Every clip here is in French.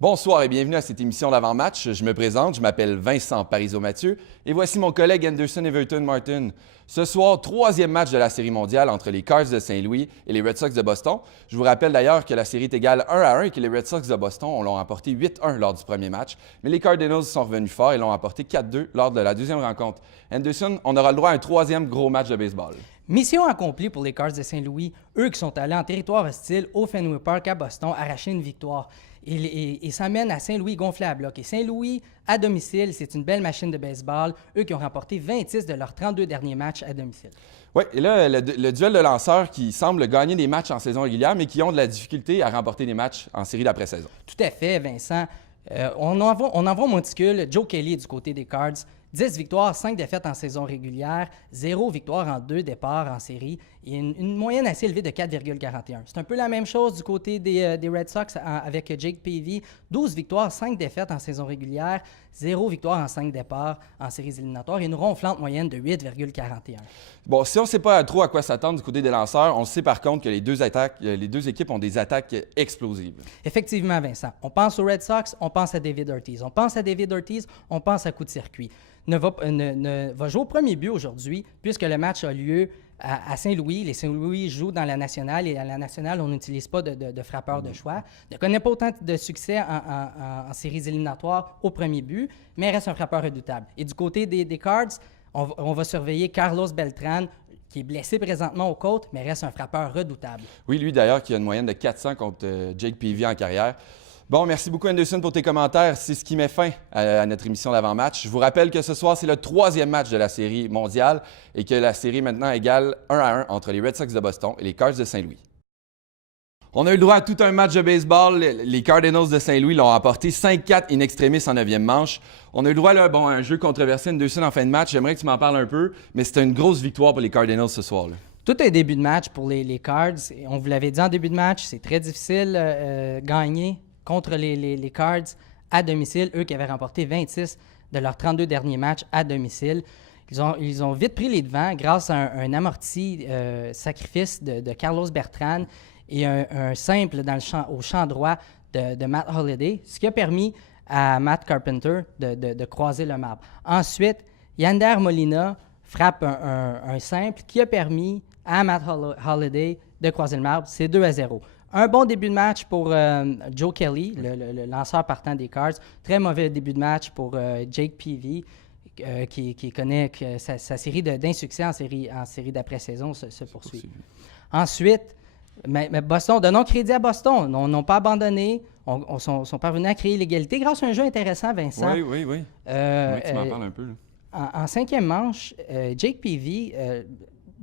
Bonsoir et bienvenue à cette émission d'avant-match. Je me présente, je m'appelle Vincent Parizeau-Mathieu et voici mon collègue Anderson Everton Martin. Ce soir, troisième match de la Série mondiale entre les Cards de Saint-Louis et les Red Sox de Boston. Je vous rappelle d'ailleurs que la série est égale 1-1 et que les Red Sox de Boston l'ont emporté 8-1 lors du premier match, mais les Cardinals sont revenus forts et l'ont emporté 4-2 lors de la deuxième rencontre. Anderson, on aura le droit à un troisième gros match de baseball. Mission accomplie pour les Cards de Saint-Louis, eux qui sont allés en territoire hostile au Fenway Park à Boston arracher une victoire. Ils s'amènent à Saint-Louis gonflé à bloc. Et Saint-Louis, à domicile, c'est une belle machine de baseball. Eux qui ont remporté 26 de leurs 32 derniers matchs à domicile. Oui, et là, le duel de lanceurs qui semble gagner des matchs en saison régulière, mais qui ont de la difficulté à remporter des matchs en série d'après-saison. Tout à fait, Vincent. On envoie au monticule Joe Kelly du côté des Cards. 10 victoires, 5 défaites en saison régulière, 0 victoire en 2 départs en série et une moyenne assez élevée de 4,41. C'est un peu la même chose du côté des Red Sox avec Jake Peavy. 12 victoires, 5 défaites en saison régulière, 0 victoire en 5 départs en séries éliminatoires et une ronflante moyenne de 8,41. Bon, si on ne sait pas trop à quoi s'attendre du côté des lanceurs, on sait par contre que les deux équipes ont des attaques explosives. Effectivement, Vincent. On pense aux Red Sox, on pense à David Ortiz. On pense à David Ortiz, on pense à coup de circuit. Va jouer au premier but aujourd'hui, puisque le match a lieu à Saint-Louis. Les Saint-Louis jouent dans la nationale et à la nationale, on n'utilise pas de frappeur de choix. Ne connaît pas autant de succès en séries éliminatoires au premier but, mais reste un frappeur redoutable. Et du côté des Cards, on va surveiller Carlos Beltran, qui est blessé présentement aux côtes, mais reste un frappeur redoutable. Oui, lui d'ailleurs qui a une moyenne de 400 contre Jake Peavy en carrière. Bon, merci beaucoup Anderson pour tes commentaires. C'est ce qui met fin à notre émission d'avant-match. Je vous rappelle que ce soir, c'est le troisième match de la série mondiale et que la série maintenant égale 1-1 entre les Red Sox de Boston et les Cards de Saint-Louis. On a eu le droit à tout un match de baseball. Les Cardinals de Saint-Louis l'ont emporté 5-4 in extremis en 9e manche. On a eu le droit à un jeu controversé, Anderson, en fin de match. J'aimerais que tu m'en parles un peu, mais c'était une grosse victoire pour les Cardinals ce soir-là. Tout un début de match pour les Cards. On vous l'avait dit en début de match, c'est très difficile gagner contre les Cards à domicile, eux qui avaient remporté 26 de leurs 32 derniers matchs à domicile. Ils ont vite pris les devants grâce à un amorti sacrifice de Carlos Beltran et un simple au champ droit de Matt Holliday, ce qui a permis à Matt Carpenter de croiser le marbre. Ensuite, Yander Molina frappe un simple qui a permis à Matt Holliday de croiser le marbre. C'est 2-0. Un bon début de match pour Joe Kelly, le lanceur partant des Cards. Très mauvais début de match pour Jake Peavy, qui connaît que sa série d'insuccès en série d'après-saison se poursuit. Ensuite, mais Boston, donnons crédit à Boston. Ils n'ont pas abandonné. Ils sont parvenus à créer l'égalité grâce à un jeu intéressant, Vincent. Oui. Tu m'en parles un peu. Là. En cinquième manche, Jake Peavy...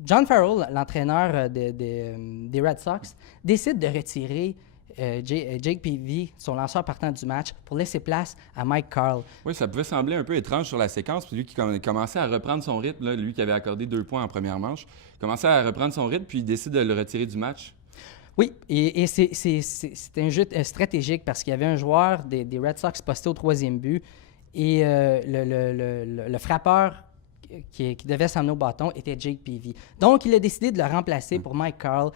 John Farrell, l'entraîneur des Red Sox, décide de retirer Jake Peavy, son lanceur partant du match, pour laisser place à Mike Carl. Oui, ça pouvait sembler un peu étrange sur la séquence, puis lui qui commençait à reprendre son rythme, là, lui qui avait accordé 2 points en première manche, commençait à reprendre son rythme, puis il décide de le retirer du match. Oui, et c'est un jeu stratégique parce qu'il y avait un joueur des Red Sox posté au troisième but et le frappeur qui devait s'emmener au bâton était Jake Peavy. Donc, il a décidé de le remplacer pour Mike Carl,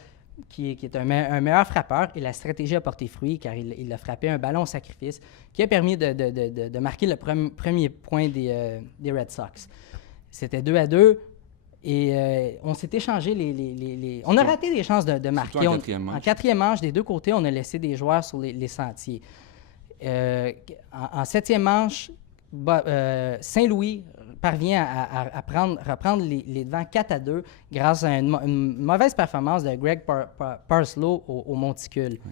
qui est un meilleur frappeur, et la stratégie a porté fruit car il a frappé un ballon au sacrifice qui a permis de marquer le premier point des Red Sox. C'était 2-2 et on s'est échangé on a raté des chances de marquer. En quatrième manche, des deux côtés, on a laissé des joueurs sur les sentiers. En septième manche, Saint-Louis parvient à reprendre les devants 4-2 grâce à une mauvaise performance de Greg Parslow au monticule. Oui.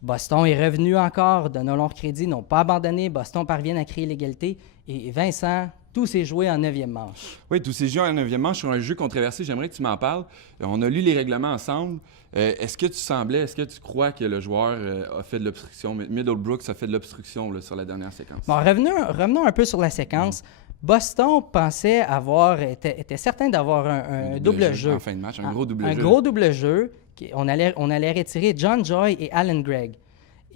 Boston est revenu encore, donnons leur crédit, n'ont pas abandonné. Boston parvient à créer l'égalité. Et Vincent, tout s'est joué en 9e manche. Oui, tout s'est joué en 9e manche sur un jeu controversé. J'aimerais que tu m'en parles. On a lu les règlements ensemble. Est-ce que tu crois que le joueur a fait de l'obstruction? Middlebrooks a fait de l'obstruction là, sur la dernière séquence. Bon, revenons un peu sur la séquence. Boston était certain d'avoir un double jeu. En fin de match, un gros double jeu. Un gros double jeu. On allait retirer John Joy et Alan Gregg.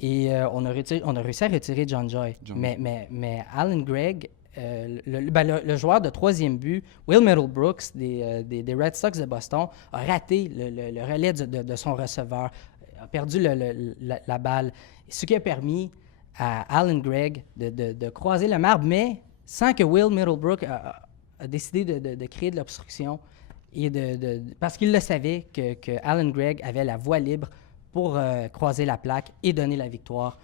Et on a réussi à retirer John Joy. Mais Alan Gregg, le joueur de troisième but, Will Middlebrooks des Red Sox de Boston, a raté le relais de son receveur, a perdu la balle, ce qui a permis à Alan Gregg de croiser le marbre, mais sans que Will Middlebrook a décidé de créer de l'obstruction. Parce qu'il le savait que Alan Gregg avait la voie libre pour croiser la plaque et donner la victoire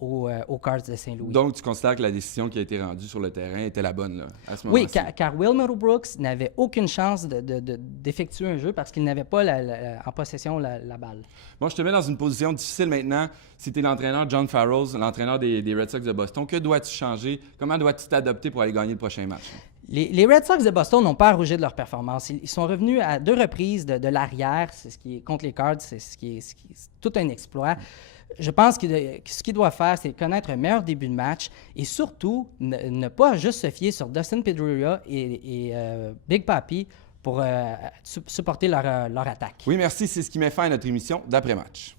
aux Cards de Saint-Louis. Donc, tu considères que la décision qui a été rendue sur le terrain était la bonne, là, à ce moment-ci? Oui, car Will Middlebrooks n'avait aucune chance d'effectuer un jeu parce qu'il n'avait pas en possession la balle. Bon, je te mets dans une position difficile maintenant. Si tu es l'entraîneur John Farrells, l'entraîneur des Red Sox de Boston, que dois-tu changer? Comment dois-tu t'adapter pour aller gagner le prochain match? Les Red Sox de Boston n'ont pas à rougir de leur performance. Ils sont revenus à 2 reprises de l'arrière, c'est contre les Cards, c'est tout un exploit. Je pense que ce qu'il doit faire, c'est connaître un meilleur début de match et surtout ne pas juste se fier sur Dustin Pedroia et Big Papi pour supporter leur attaque. Oui, merci. C'est ce qui met fin à notre émission d'après-match.